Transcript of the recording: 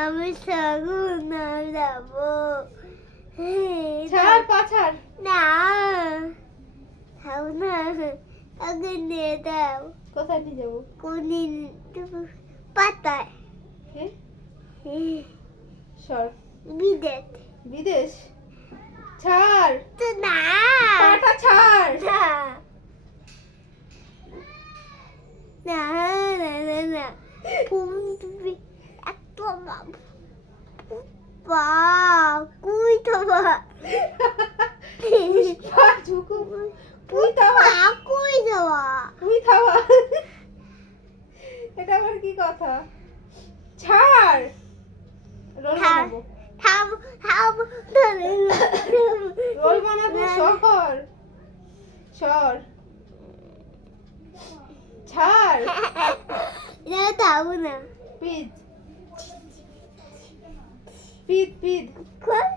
আমি সাগর না যাবো ছাড় পা ছাড়। না খাও না আগে নিয়ে দাও কোথায় নিয়ে যাবো? কোনি পাতায় সর। বিদেশ বিদেশ? ছাড় তো না পাটা ছাড়। না না না না ফোন তুমি একটা বা কুই তো বা পা ঝুঁকো। তুই থাবা। কুই দেওয়া তুই থাবা। এটা আবার কি কথা? ছাড়। রোল বানাবো। থাম থাম রোল বানাবো। সর সর। ছাড়। না থাম না পিদ পিদ পিদ। কোন